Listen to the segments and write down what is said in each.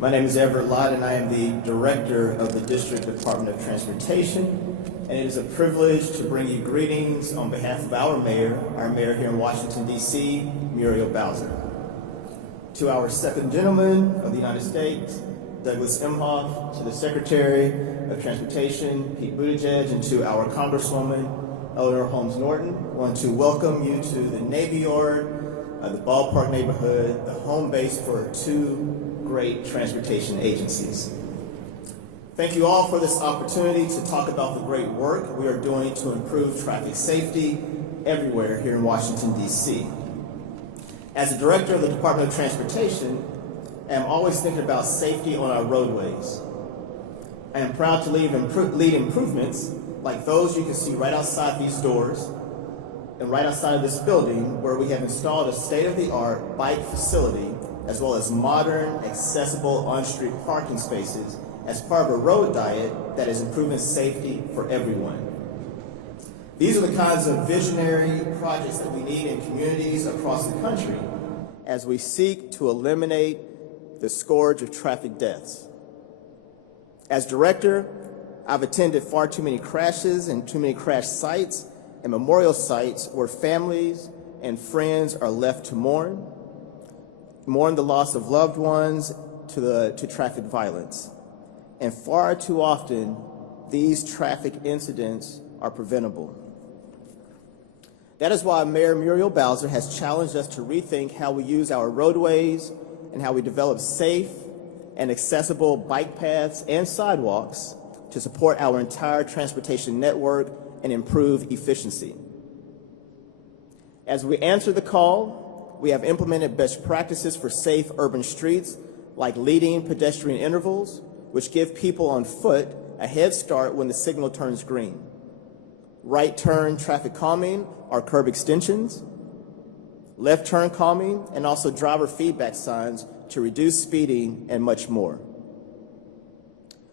My name is Everett Lott, and I am the Director of the District Department of Transportation, and it is a privilege to bring you greetings on behalf of our mayor here in Washington, D.C., Muriel Bowser. To our second gentleman of the United States, Douglas Emhoff, to the Secretary of Transportation, Pete Buttigieg, and to our Congresswoman, Eleanor Holmes Norton, I want to welcome you to the Navy Yard, the ballpark neighborhood, the home base for two great transportation agencies. Thank you all for this opportunity to talk about the great work we are doing to improve traffic safety everywhere here in Washington, D.C. As the Director of the Department of Transportation, I am always thinking about safety on our roadways. I am proud to lead improvements like those you can see right outside these doors and right outside of this building, where we have installed a state-of-the-art bike facility as well as modern, accessible on-street parking spaces as part of a road diet that is improving safety for everyone. These are the kinds of visionary projects that we need in communities across the country as we seek to eliminate the scourge of traffic deaths. As director, I've attended far too many crashes and too many crash sites and memorial sites where families and friends are left to mourn the loss of loved ones to traffic violence. And far too often, these traffic incidents are preventable. That is why Mayor Muriel Bowser has challenged us to rethink how we use our roadways and how we develop safe and accessible bike paths and sidewalks to support our entire transportation network and improve efficiency. As we answer the call, we have implemented best practices for safe urban streets, like leading pedestrian intervals, which give people on foot a head start when the signal turns green. Right turn traffic calming or curb extensions, left turn calming, and also driver feedback signs to reduce speeding and much more.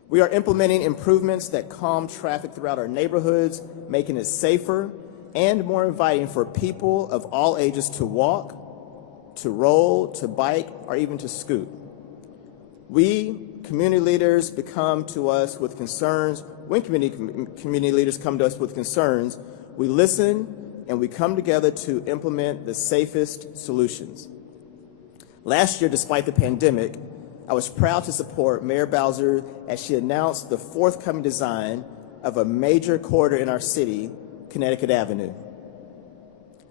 We are implementing improvements that calm traffic throughout our neighborhoods, making it safer and more inviting for people of all ages to walk, to roll, to bike, or even to scoot. We, community leaders, come to us with concerns. When community leaders come to us with concerns, we listen and we come together to implement the safest solutions. Last year, despite the pandemic, I was proud to support Mayor Bowser as she announced the forthcoming design of a major corridor in our city, Connecticut Avenue.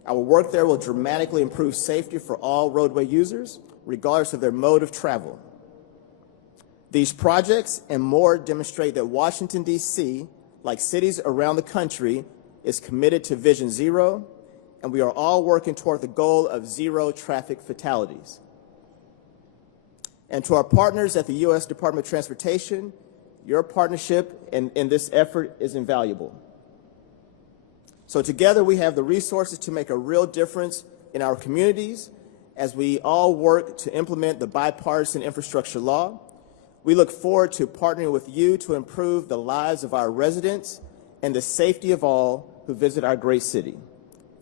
Our work there will dramatically improve safety for all roadway users, regardless of their mode of travel. These projects and more demonstrate that Washington, D.C., like cities around the country, is committed to Vision Zero, and we are all working toward the goal of zero traffic fatalities. And to our partners at the U.S. Department of Transportation, your partnership in this effort is invaluable. So together we have the resources to make a real difference in our communities as we all work to implement the Bipartisan Infrastructure Law. We look forward to partnering with you to improve the lives of our residents and the safety of all who visit our great city.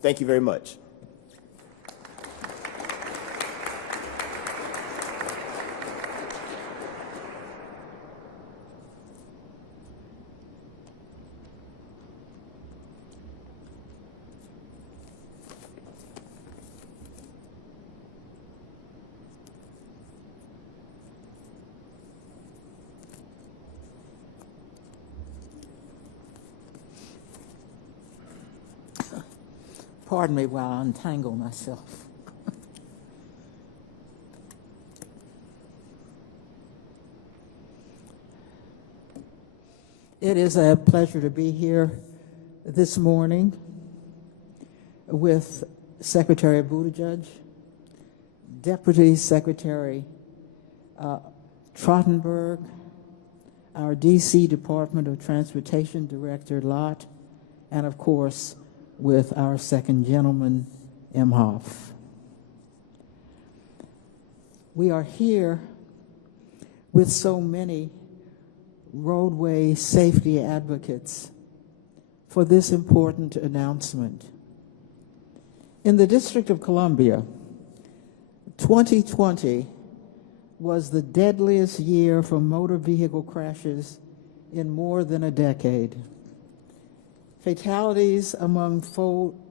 Thank you very much. Pardon me while I untangle myself. It is a pleasure to be here this morning with Secretary Buttigieg, Deputy Secretary Trottenberg, our D.C. Department of Transportation Director Lott, and of course, with our second gentleman, Emhoff. We are here with so many roadway safety advocates for this important announcement. In the District of Columbia, 2020 was the deadliest year for motor vehicle crashes in more than a decade. Fatalities among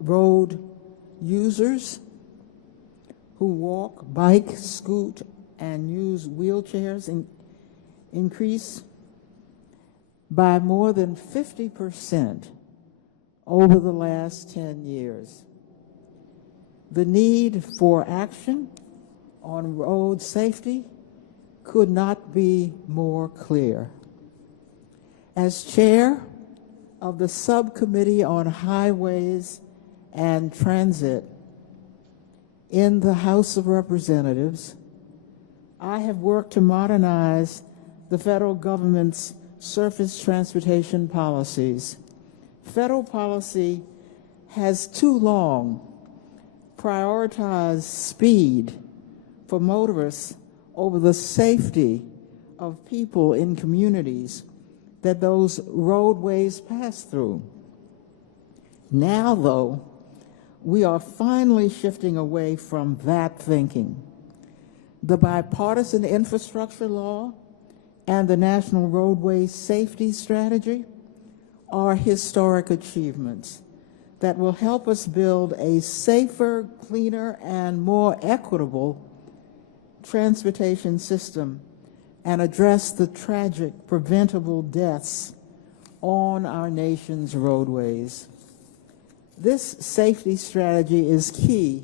road users who walk, bike, scoot, and use wheelchairs increased by more than 50% over the last 10 years. The need for action on road safety could not be more clear. As chair of the Subcommittee on Highways and Transit in the House of Representatives, I have worked to modernize the federal government's surface transportation policies. Federal policy has too long prioritized speed for motorists over the safety of people in communities that those roadways pass through. Now, though, we are finally shifting away from that thinking. The Bipartisan Infrastructure Law and the National Roadway Safety Strategy are historic achievements that will help us build a safer, cleaner, and more equitable transportation system and address the tragic preventable deaths on our nation's roadways. This safety strategy is key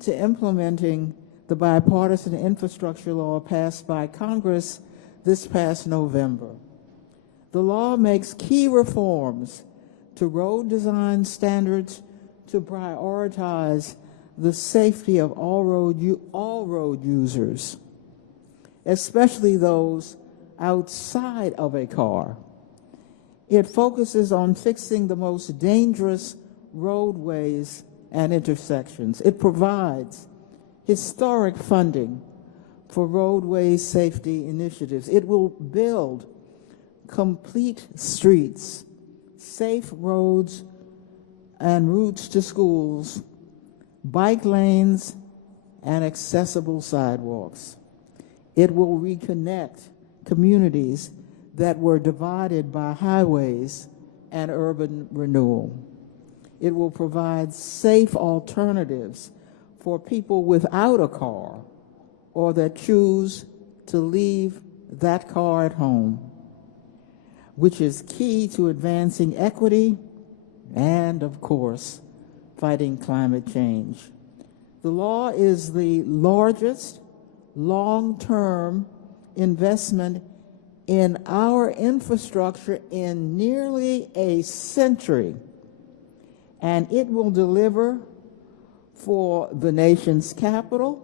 to implementing the Bipartisan Infrastructure Law passed by Congress this past November. The law makes key reforms to road design standards to prioritize the safety of all road users, especially those outside of a car. It focuses on fixing the most dangerous roadways and intersections. It provides historic funding for roadway safety initiatives. It will build complete streets, safe roads and routes to schools, bike lanes, and accessible sidewalks. It will reconnect communities that were divided by highways and urban renewal. It will provide safe alternatives for people without a car or that choose to leave that car at home, which is key to advancing equity and, of course, fighting climate change. The law is the largest long-term investment in our infrastructure in nearly a century, and it will deliver for the nation's capital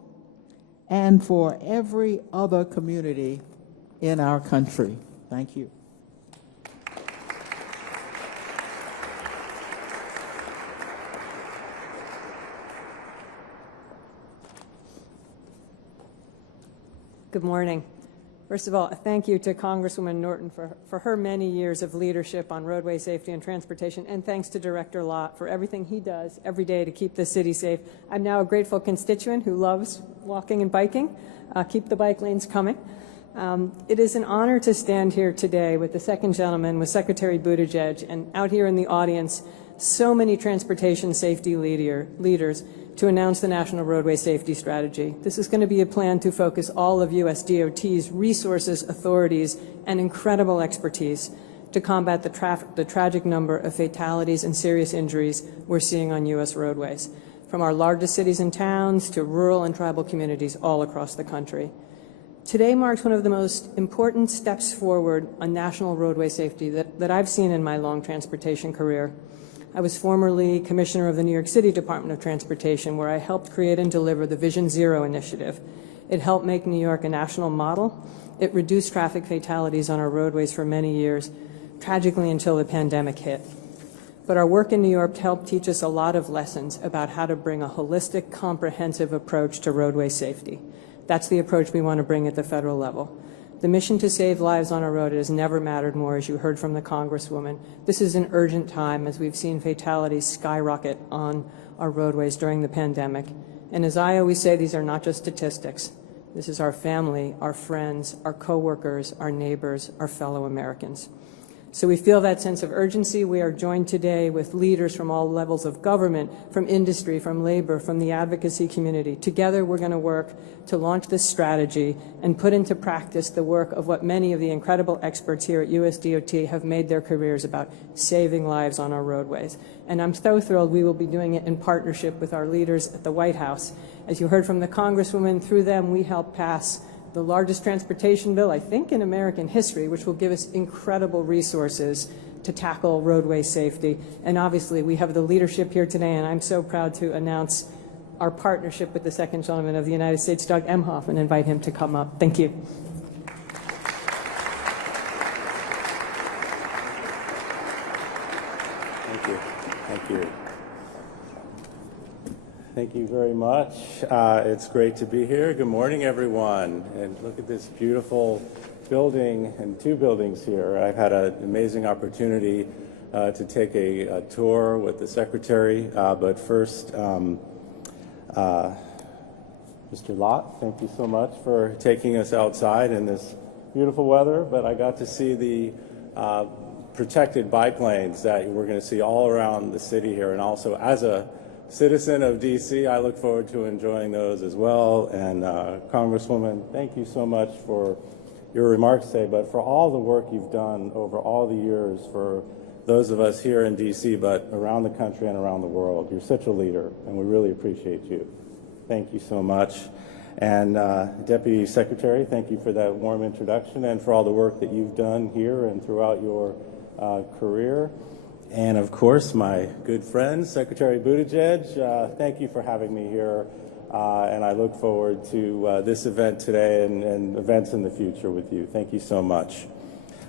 and for every other community in our country. Thank you. Good morning. First of all, a thank you to Congresswoman Norton for her many years of leadership on roadway safety and transportation, and thanks to Director Lott for everything he does every day to keep the city safe. I'm now a grateful constituent who loves walking and biking. Keep the bike lanes coming. It is an honor to stand here today with the second gentleman, with Secretary Buttigieg, and out here in the audience, so many transportation safety leaders to announce the National Roadway Safety Strategy. This is going to be a plan to focus all of U.S. DOT's resources, authorities, and incredible expertise to combat the tragic number of fatalities and serious injuries we're seeing on U.S. roadways, from our largest cities and towns to rural and tribal communities all across the country. Today marks one of the most important steps forward on national roadway safety that I've seen in my long transportation career. I was formerly commissioner of the New York City Department of Transportation, where I helped create and deliver the Vision Zero initiative. It helped make New York a national model. It reduced traffic fatalities on our roadways for many years, tragically until the pandemic hit. But our work in New York helped teach us a lot of lessons about how to bring a holistic, comprehensive approach to roadway safety. That's the approach we want to bring at the federal level. The mission to save lives on our road has never mattered more, as you heard from the Congresswoman. This is an urgent time, as we've seen fatalities skyrocket on our roadways during the pandemic. And as I always say, these are not just statistics. This is our family, our friends, our coworkers, our neighbors, our fellow Americans. So we feel that sense of urgency. We are joined today with leaders from all levels of government, from industry, from labor, from the advocacy community. Together, we're going to work to launch this strategy and put into practice the work of what many of the incredible experts here at USDOT have made their careers about: saving lives on our roadways. And I'm so thrilled we will be doing it in partnership with our leaders at the White House. As you heard from the Congresswoman, through them we helped pass the largest transportation bill, I think, in American history, which will give us incredible resources to tackle roadway safety. And obviously, we have the leadership here today, and I'm so proud to announce our partnership with the second gentleman of the United States, Doug Emhoff, and invite him to come up. Thank you. Thank you. Thank you. Thank you very much. It's great to be here. Good morning, everyone. And look at this beautiful building and two buildings here. I've had an amazing opportunity to take a tour with the Secretary. But first, Mr. Lott, thank you so much for taking us outside in this beautiful weather. But I got to see the protected bike lanes that we're going to see all around the city here. And also, as a citizen of D.C., I look forward to enjoying those as well. And Congresswoman, thank you so much for your remarks today, but for all the work you've done over all the years for those of us here in D.C., but around the country and around the world. You're such a leader, and we really appreciate you. Thank you so much. And Deputy Secretary, thank you for that warm introduction and for all the work that you've done here and throughout your career. And of course, my good friend, Secretary Buttigieg, thank you for having me here. And I look forward to this event today and events in the future with you. Thank you so much.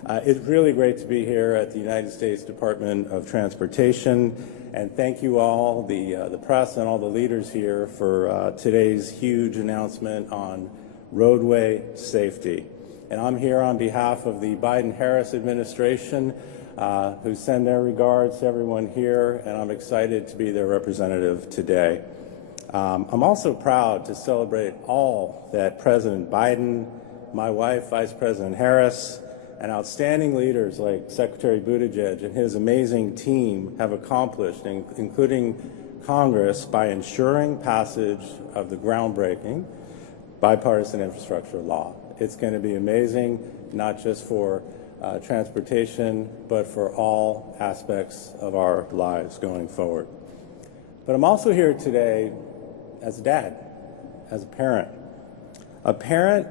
It's really great to be here at the United States Department of Transportation. And thank you all, the press and all the leaders here, for today's huge announcement on roadway safety. And I'm here on behalf of the Biden-Harris administration, who send their regards to everyone here, and I'm excited to be their representative today. I'm also proud to celebrate all that President Biden, my wife, Vice President Harris, and outstanding leaders like Secretary Buttigieg and his amazing team have accomplished, including Congress, by ensuring passage of the groundbreaking Bipartisan Infrastructure Law. It's going to be amazing, not just for transportation, but for all aspects of our lives going forward. But I'm also here today as a dad, as a parent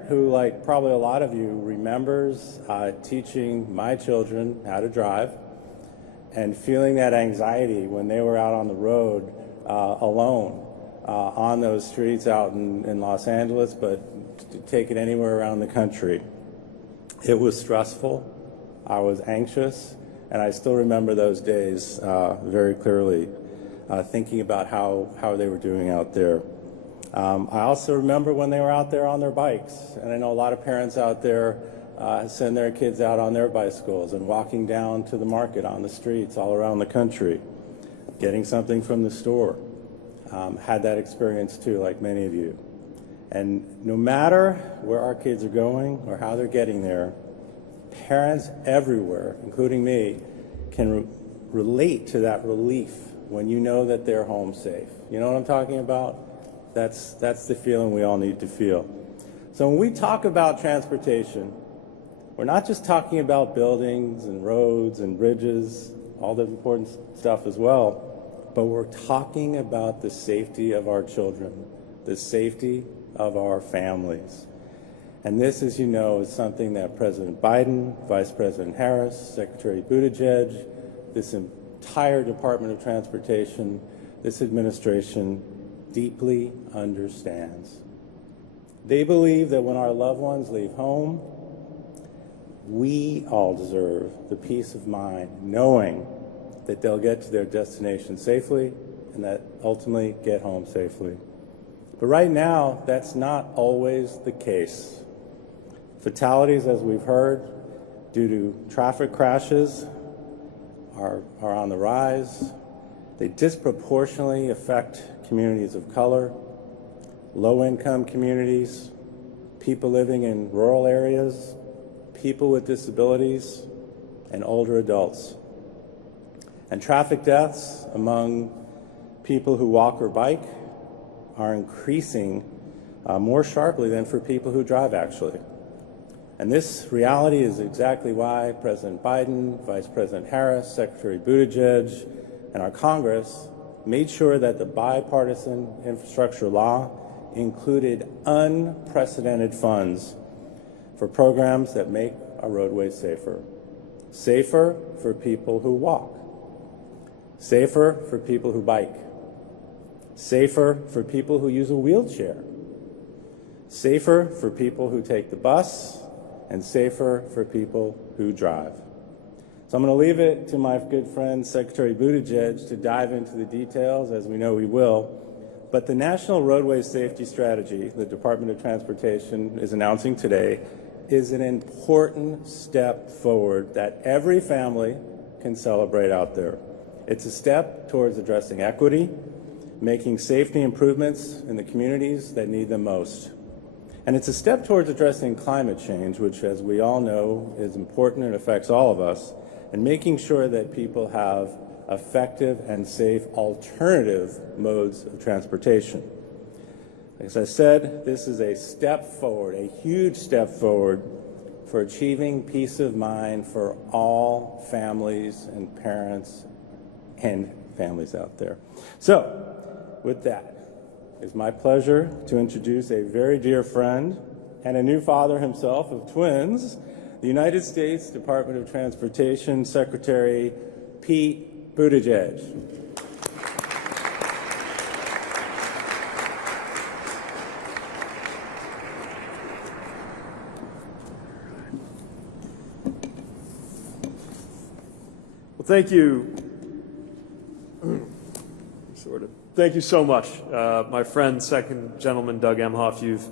who, like probably a lot of you, remembers teaching my children how to drive and feeling that anxiety when they were out on the road alone on those streets out in Los Angeles, but take it anywhere around the country. It was stressful. I was anxious, and I still remember those days very clearly, thinking about how they were doing out there. I also remember when they were out there on their bikes, and I know a lot of parents out there send their kids out on their bicycles and walking down to the market on the streets all around the country, getting something from the store. Had that experience too, like many of you. And no matter where our kids are going or how they're getting there, parents everywhere, including me, can relate to that relief when you know that they're home safe. You know what I'm talking about? That's the feeling we all need to feel. So when we talk about transportation, we're not just talking about buildings and roads and bridges, all the important stuff as well, but we're talking about the safety of our children, the safety of our families. And this, as you know, is something that President Biden, Vice President Harris, Secretary Buttigieg, this entire Department of Transportation, this administration deeply understands. They believe that when our loved ones leave home, we all deserve the peace of mind knowing that they'll get to their destination safely and that ultimately get home safely. But right now, that's not always the case. Fatalities, as we've heard, due to traffic crashes are on the rise. They disproportionately affect communities of color, low-income communities, people living in rural areas, people with disabilities, and older adults. And traffic deaths among people who walk or bike are increasing more sharply than for people who drive, actually. And this reality is exactly why President Biden, Vice President Harris, Secretary Buttigieg, and our Congress made sure that the Bipartisan Infrastructure Law included unprecedented funds for programs that make our roadways safer. Safer for people who walk. Safer for people who bike. Safer for people who use a wheelchair. Safer for people who take the bus, and safer for people who drive. So I'm going to leave it to my good friend Secretary Buttigieg to dive into the details, as we know he will. But the National Roadway Safety Strategy the Department of Transportation is announcing today is an important step forward that every family can celebrate out there. It's a step towards addressing equity, making safety improvements in the communities that need them most. And it's a step towards addressing climate change, which, as we all know, is important and affects all of us, and making sure that people have effective and safe alternative modes of transportation. As I said, this is a step forward, a huge step forward for achieving peace of mind for all families and parents and families out there. So, with that, it's my pleasure to introduce a very dear friend and a new father himself of twins, the United States Department of Transportation Secretary Pete Buttigieg. Well, thank you. Thank you so much. My friend, second gentleman, Doug Emhoff, you've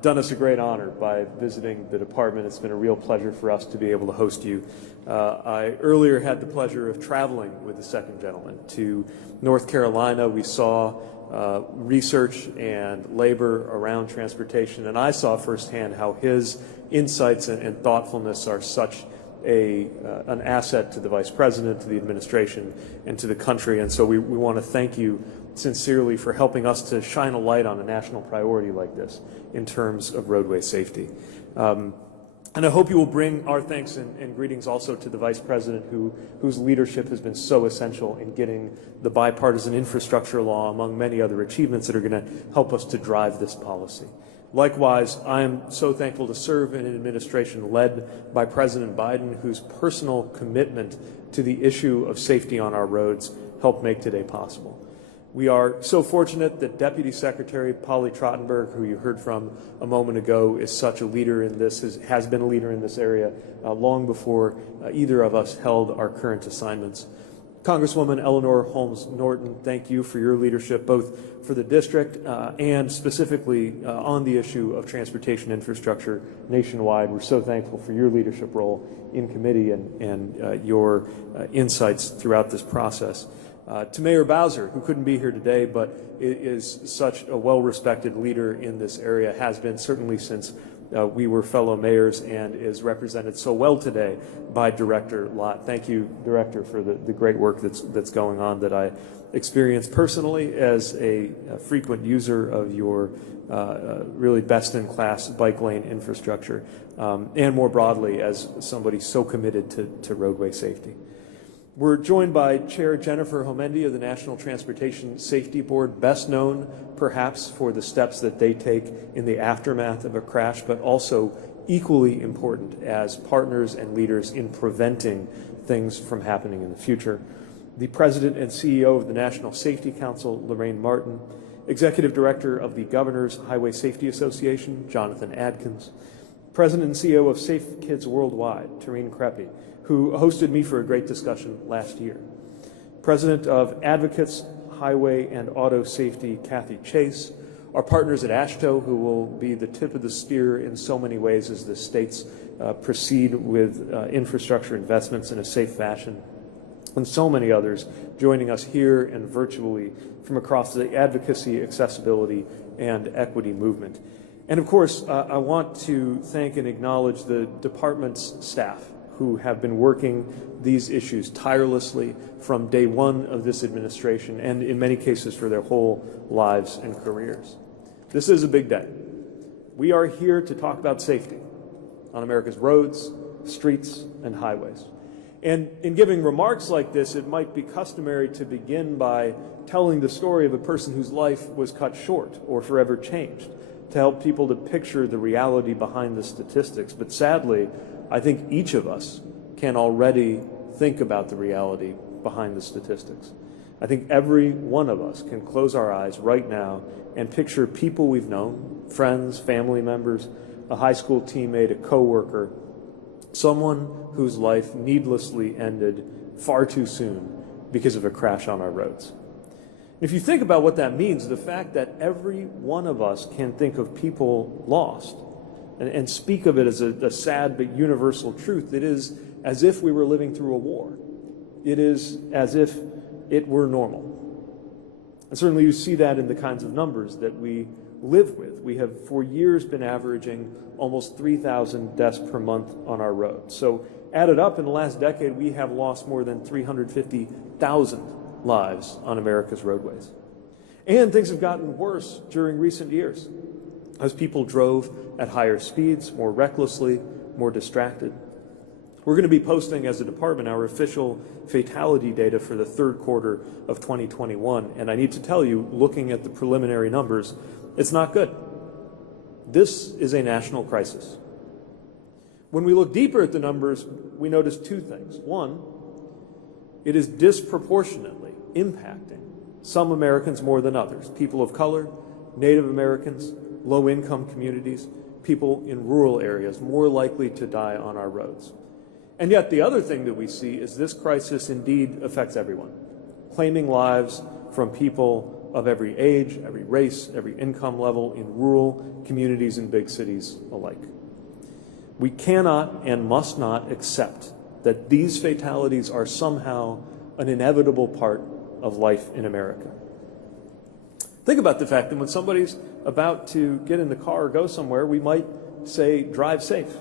done us a great honor by visiting the department. It's been a real pleasure for us to be able to host you. I earlier had the pleasure of traveling with the second gentleman to North Carolina. We saw research and labor around transportation, and I saw firsthand how his insights and thoughtfulness are such an asset to the Vice President, to the administration, and to the country. And so we want to thank you sincerely for helping us to shine a light on a national priority like this in terms of roadway safety. And I hope you will bring our thanks and greetings also to the Vice President, whose leadership has been so essential in getting the Bipartisan Infrastructure Law, among many other achievements that are going to help us to drive this policy. Likewise, I am so thankful to serve in an administration led by President Biden, whose personal commitment to the issue of safety on our roads helped make today possible. We are so fortunate that Deputy Secretary Polly Trottenberg, who you heard from a moment ago, is such a leader in this, has been a leader in this area long before either of us held our current assignments. Congresswoman Eleanor Holmes Norton, thank you for your leadership, both for the district and specifically on the issue of transportation infrastructure nationwide. We're so thankful for your leadership role in committee and your insights throughout this process. To Mayor Bowser, who couldn't be here today, but is such a well-respected leader in this area, has been certainly since we were fellow mayors, and is represented so well today by Director Lott. Thank you, Director, for the great work that's going on that I experienced personally as a frequent user of your really best-in-class bike lane infrastructure, and more broadly as somebody so committed to roadway safety. We're joined by Chair Jennifer Homendy of the National Transportation Safety Board, best known perhaps for the steps that they take in the aftermath of a crash, but also equally important as partners and leaders in preventing things from happening in the future. The President and CEO of the National Safety Council, Lorraine Martin, Executive Director of the Governor's Highway Safety Association, Jonathan Adkins, President and CEO of Safe Kids Worldwide, Tareen Kreppe, who hosted me for a great discussion last year. President of Advocates Highway and Auto Safety, Kathy Chase, our partners at AASHTO, who will be the tip of the spear in so many ways as the states proceed with infrastructure investments in a safe fashion, and so many others joining us here and virtually from across the advocacy, accessibility, and equity movement. And of course, I want to thank and acknowledge the department's staff who have been working these issues tirelessly from day one of this administration, and in many cases for their whole lives and careers. This is a big day. We are here to talk about safety on America's roads, streets, and highways. And in giving remarks like this, it might be customary to begin by telling the story of a person whose life was cut short or forever changed, to help people to picture the reality behind the statistics. But sadly, I think each of us can already think about the reality behind the statistics. I think every one of us can close our eyes right now and picture people we've known, friends, family members, a high school teammate, a coworker, someone whose life needlessly ended far too soon because of a crash on our roads. If you think about what that means, the fact that every one of us can think of people lost and speak of it as a sad but universal truth, it is as if we were living through a war. It is as if it were normal. And certainly you see that in the kinds of numbers that we live with. We have for years been averaging almost 3,000 deaths per month on our roads. So added up in the last decade, we have lost more than 350,000 lives on America's roadways. And things have gotten worse during recent years as people drove at higher speeds, more recklessly, more distracted. We're going to be posting as a department our official fatality data for the third quarter of 2021. And I need to tell you, looking at the preliminary numbers, it's not good. This is a national crisis. When we look deeper at the numbers, we notice two things. One, it is disproportionately impacting some Americans more than others. People of color, Native Americans, low-income communities, people in rural areas more likely to die on our roads. And yet the other thing that we see is this crisis indeed affects everyone, claiming lives from people of every age, every race, every income level in rural communities and big cities alike. We cannot and must not accept that these fatalities are somehow an inevitable part of life in America. Think about the fact that when somebody's about to get in the car or go somewhere, we might say, drive safe.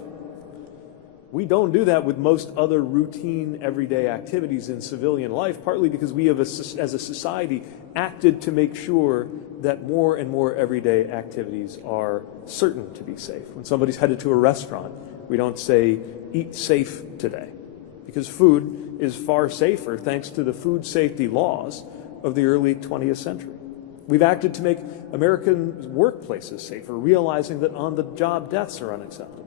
We don't do that with most other routine everyday activities in civilian life, partly because we have, as a society, acted to make sure that more and more everyday activities are certain to be safe. When somebody's headed to a restaurant, we don't say, eat safe today, because food is far safer thanks to the food safety laws of the early 20th century. We've acted to make American workplaces safer, realizing that on-the-job deaths are unacceptable.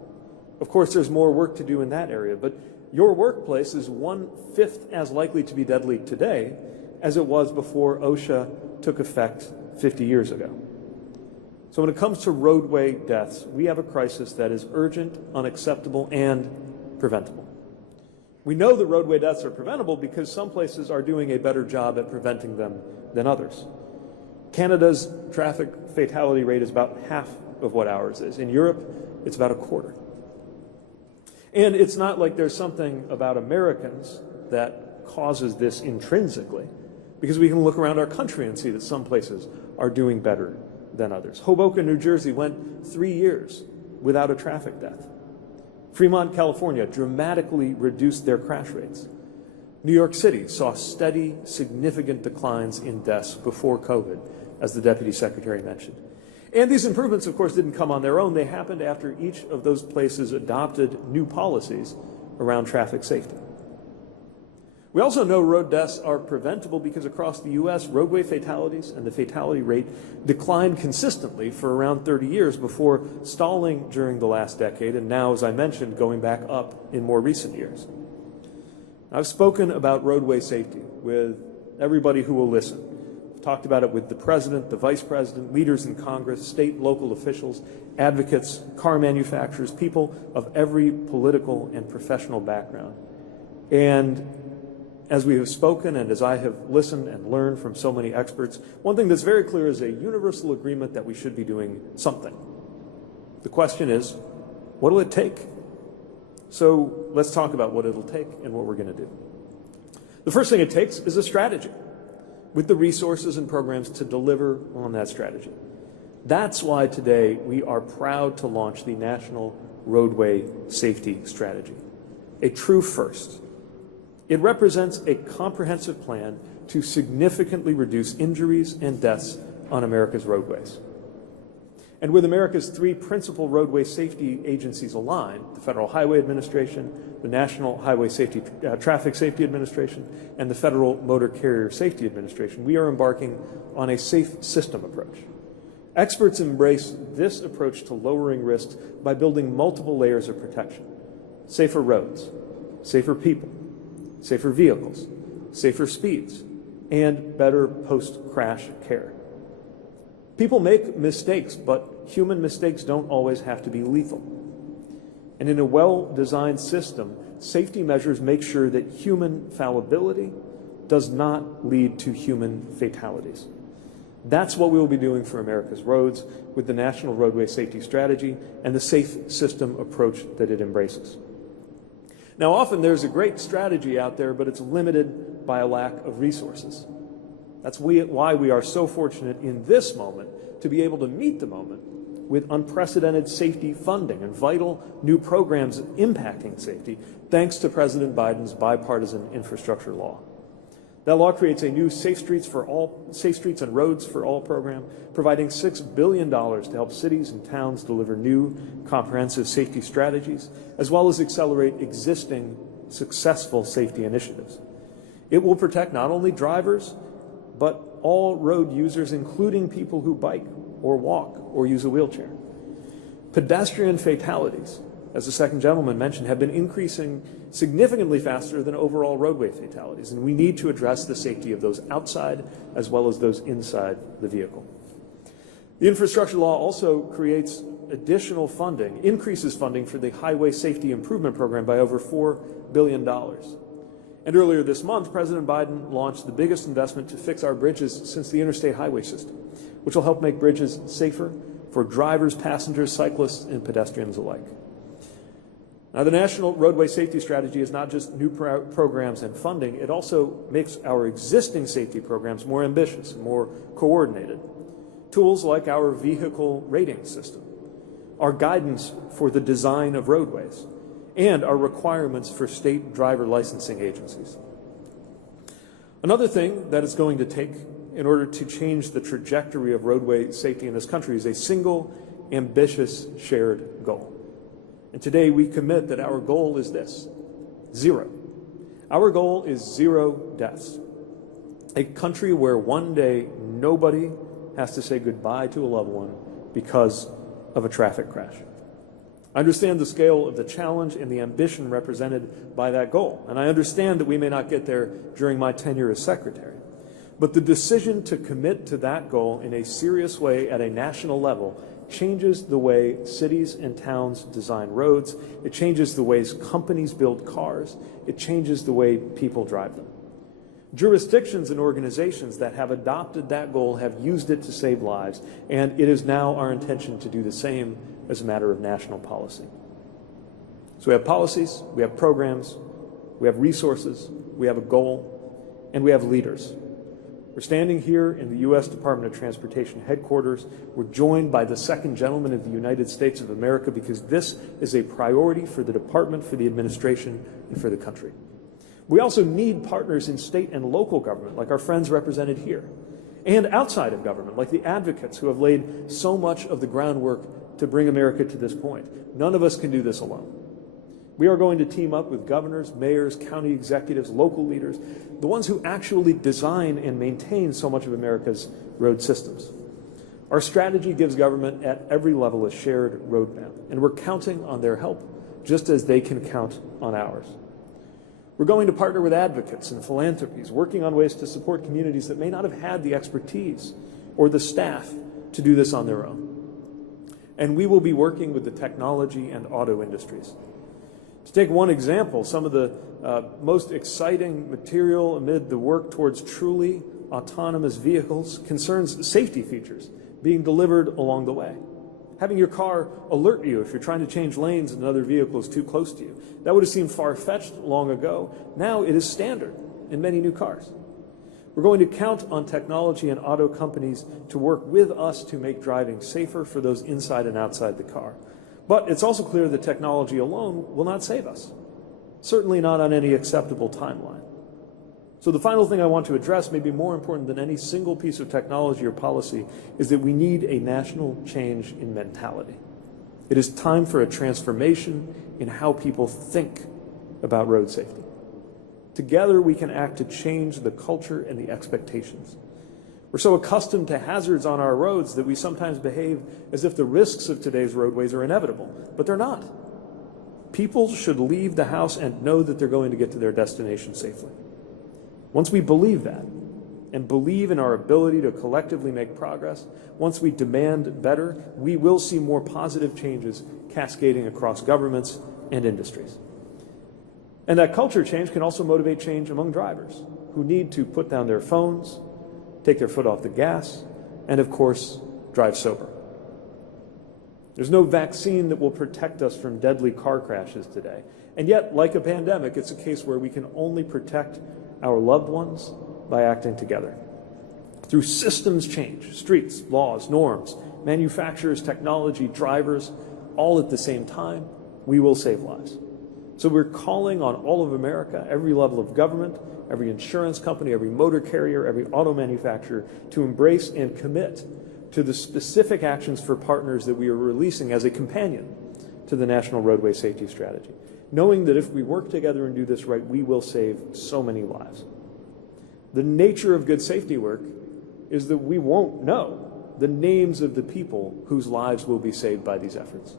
Of course, there's more work to do in that area, but your workplace is 1/5 as likely to be deadly today as it was before OSHA took effect 50 years ago. So when it comes to roadway deaths, we have a crisis that is urgent, unacceptable, and preventable. We know that roadway deaths are preventable because some places are doing a better job at preventing them than others. Canada's traffic fatality rate is about half of what ours is. In Europe, it's about a quarter. And it's not like there's something about Americans that causes this intrinsically, because we can look around our country and see that some places are doing better than others. Hoboken, New Jersey went 3 years without a traffic death. Fremont, California dramatically reduced their crash rates. New York City saw steady, significant declines in deaths before COVID, as the Deputy Secretary mentioned. And these improvements, of course, didn't come on their own. They happened after each of those places adopted new policies around traffic safety. We also know road deaths are preventable because across the U.S., roadway fatalities and the fatality rate declined consistently for around 30 years before stalling during the last decade, and now, as I mentioned, going back up in more recent years. I've spoken about roadway safety with everybody who will listen. I've talked about it with the President, the Vice President, leaders in Congress, state, local officials, advocates, car manufacturers, people of every political and professional background. And as we have spoken and as I have listened and learned from so many experts, one thing that's very clear is a universal agreement that we should be doing something. The question is, what will it take? So let's talk about what it'll take and what we're going to do. The first thing it takes is a strategy with the resources and programs to deliver on that strategy. That's why today we are proud to launch the National Roadway Safety Strategy, a true first. It represents a comprehensive plan to significantly reduce injuries and deaths on America's roadways. And with America's three principal roadway safety agencies aligned, the Federal Highway Administration, the National Highway Traffic Safety Administration, and the Federal Motor Carrier Safety Administration, we are embarking on a safe system approach. Experts embrace this approach to lowering risks by building multiple layers of protection: safer roads, safer people, safer vehicles, safer speeds, and better post-crash care. People make mistakes, but human mistakes don't always have to be lethal. And in a well-designed system, safety measures make sure that human fallibility does not lead to human fatalities. That's what we will be doing for America's roads with the National Roadway Safety Strategy and the safe system approach that it embraces. Now, often there's a great strategy out there, but it's limited by a lack of resources. That's why we are so fortunate in this moment to be able to meet the moment with unprecedented safety funding and vital new programs impacting safety, thanks to President Biden's Bipartisan Infrastructure Law. That law creates a new Safe Streets and Roads for All program, providing $6 billion to help cities and towns deliver new comprehensive safety strategies, as well as accelerate existing successful safety initiatives. It will protect not only drivers, but all road users, including people who bike or walk or use a wheelchair. Pedestrian fatalities, as the second gentleman mentioned, have been increasing significantly faster than overall roadway fatalities, and we need to address the safety of those outside as well as those inside the vehicle. The infrastructure law also creates additional funding, increases funding for the Highway Safety Improvement Program by over $4 billion. And earlier this month, President Biden launched the biggest investment to fix our bridges since the interstate highway system, which will help make bridges safer for drivers, passengers, cyclists, and pedestrians alike. Now, the National Roadway Safety Strategy is not just new programs and funding, it also makes our existing safety programs more ambitious and more coordinated. Tools like our vehicle rating system, our guidance for the design of roadways, and our requirements for state driver licensing agencies. Another thing that it's going to take in order to change the trajectory of roadway safety in this country is a single, ambitious, shared goal. And today we commit that our goal is this: zero. Our goal is 0 deaths. A country where one day nobody has to say goodbye to a loved one because of a traffic crash. I understand the scale of the challenge and the ambition represented by that goal, and I understand that we may not get there during my tenure as secretary. But the decision to commit to that goal in a serious way at a national level changes the way cities and towns design roads. It changes the ways companies build cars. It changes the way people drive them. Jurisdictions and organizations that have adopted that goal have used it to save lives, and it is now our intention to do the same as a matter of national policy. So we have policies, we have programs, we have resources, we have a goal, and we have leaders. We're standing here in the U.S. Department of Transportation headquarters. We're joined by the second gentleman of the United States of America because this is a priority for the department, for the administration, and for the country. We also need partners in state and local government, like our friends represented here, and outside of government, like the advocates who have laid so much of the groundwork to bring America to this point. None of us can do this alone. We are going to team up with governors, mayors, county executives, local leaders, the ones who actually design and maintain so much of America's road systems. Our strategy gives government at every level a shared roadmap, and we're counting on their help just as they can count on ours. We're going to partner with advocates and philanthropies, working on ways to support communities that may not have had the expertise or the staff to do this on their own. And we will be working with the technology and auto industries. To take one example, some of the most exciting material amid the work towards truly autonomous vehicles concerns safety features being delivered along the way. Having your car alert you if you're trying to change lanes and another vehicle is too close to you. That would have seemed far-fetched long ago. Now it is standard in many new cars. We're going to count on technology and auto companies to work with us to make driving safer for those inside and outside the car. But it's also clear that technology alone will not save us, certainly not on any acceptable timeline. So the final thing I want to address, maybe more important than any single piece of technology or policy, is that we need a national change in mentality. It is time for a transformation in how people think about road safety. Together, we can act to change the culture and the expectations. We're so accustomed to hazards on our roads that we sometimes behave as if the risks of today's roadways are inevitable, but they're not. People should leave the house and know that they're going to get to their destination safely. Once we believe that, and believe in our ability to collectively make progress, once we demand better, we will see more positive changes cascading across governments and industries. And that culture change can also motivate change among drivers who need to put down their phones, take their foot off the gas, and of course, drive sober. There's no vaccine that will protect us from deadly car crashes today. And yet, like a pandemic, it's a case where we can only protect our loved ones by acting together. Through systems change, streets, laws, norms, manufacturers, technology, drivers, all at the same time, we will save lives. So we're calling on all of America, every level of government, every insurance company, every motor carrier, every auto manufacturer, to embrace and commit to the specific actions for partners that we are releasing as a companion to the National Roadway Safety Strategy, knowing that if we work together and do this right, we will save so many lives. The nature of good safety work is that we won't know the names of the people whose lives will be saved by these efforts.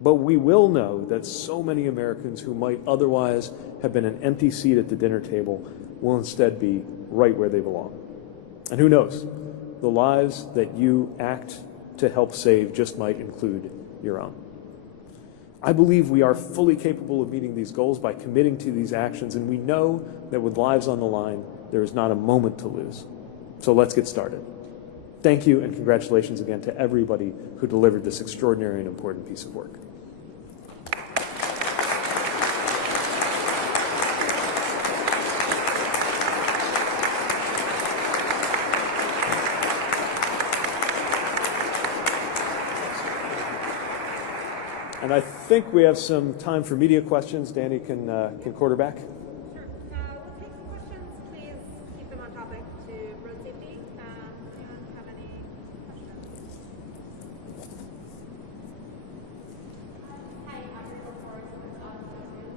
But we will know that so many Americans who might otherwise have been an empty seat at the dinner table will instead be right where they belong. And who knows, the lives that you act to help save just might include your own. I believe we are fully capable of meeting these goals by committing to these actions, and we know that with lives on the line, there is not a moment to lose. So let's get started. Thank you, and congratulations again to everybody who delivered this extraordinary and important piece of work. And I think we have some time for media questions. Danny can quarterback. Sure. We'll take some questions. Please keep them on topic to road safety. Anyone have any questions? Hi, I'm Rachel Forrest with News.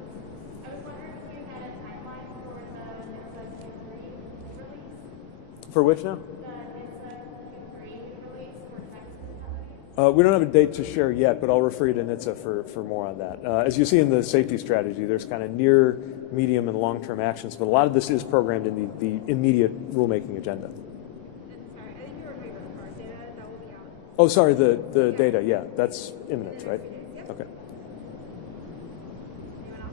I was wondering if you had a timeline for the NHTSA Q3 release. For which now? The NHTSA Q3 release for Texas companies. We don't have a date to share yet, but I'll refer you to NHTSA for more on that. As you see in the safety strategy, there's kind of near, medium, and long-term actions, but a lot of this is programmed in the immediate rulemaking agenda. And sorry, I think you were talking about the cars data that will be out. Oh, sorry, the data, yeah, that's imminent, right? Yep. Okay. Anyone else?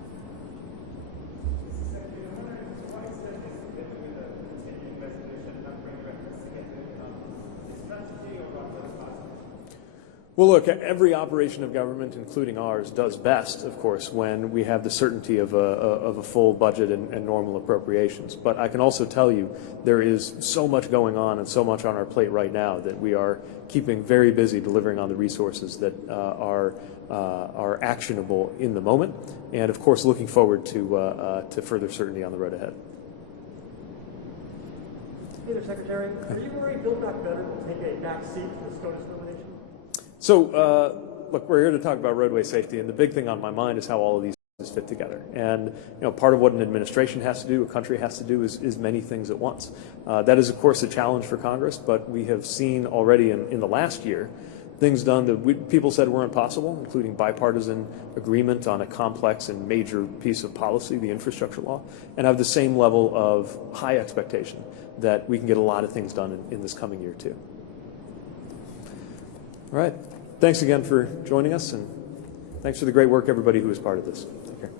Well, look, every operation of government, including ours, does best, of course, when we have the certainty of a full budget and normal appropriations. But I can also tell you there is so much going on and so much on our plate right now that we are keeping very busy delivering on the resources that are actionable in the moment, and of course looking forward to further certainty on the road ahead. Hey there, Secretary. Are you worried Build Back Better will take a back seat to the SCOTUS nomination? So, look, we're here to talk about roadway safety, and the big thing on my mind is how all of these pieces fit together. And part of what an administration has to do, a country has to do, is many things at once. That is, of course, a challenge for Congress, but we have seen already in the last year things done that people said were impossible, including bipartisan agreement on a complex and major piece of policy, the infrastructure law, and I have the same level of high expectation that we can get a lot of things done in this coming year, too. All right. Thanks again for joining us, and thanks for the great work, everybody who was part of this. Take care.